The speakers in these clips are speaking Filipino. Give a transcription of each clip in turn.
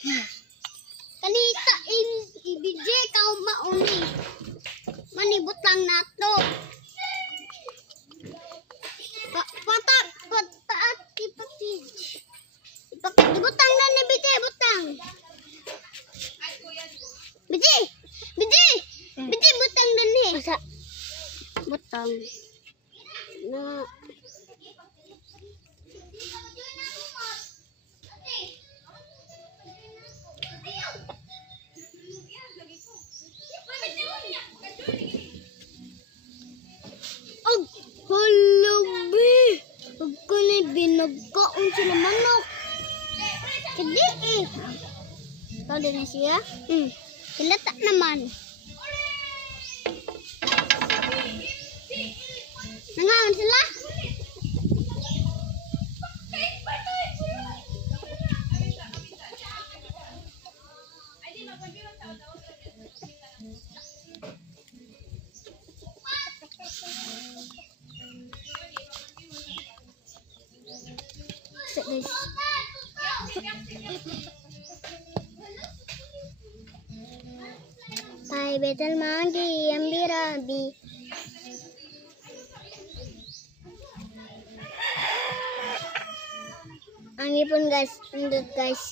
Kanita ibj ka mauni. Manibot lang nato. Patak pataat ipatid. Ibutang na ni BJ butang. BJ butang na ni. Asa? Butang. Na hulubi. Huwag ko na binagkaon sila manok. Hindi eh. Tawag na siya? Kilata naman. Nangaon sila? Guys. Pai betal magi ambirabi. Ang ipon guys, pindot guys.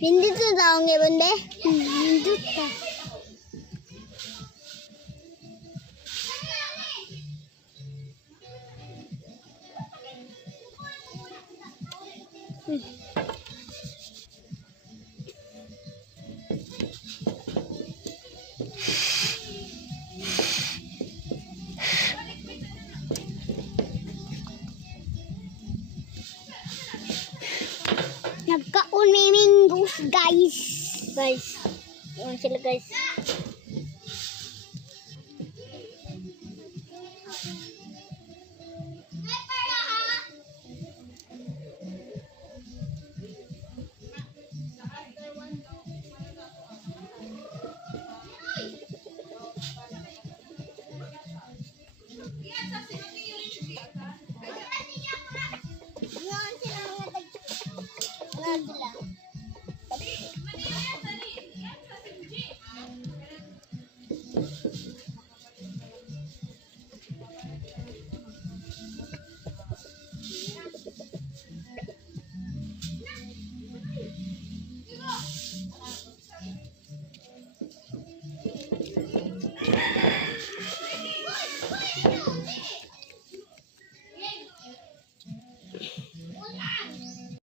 Pindot na tao ang ipon be? Pindot ka. Nagka-unmimingos guys. Yan sila guys. Yan sila mga sila.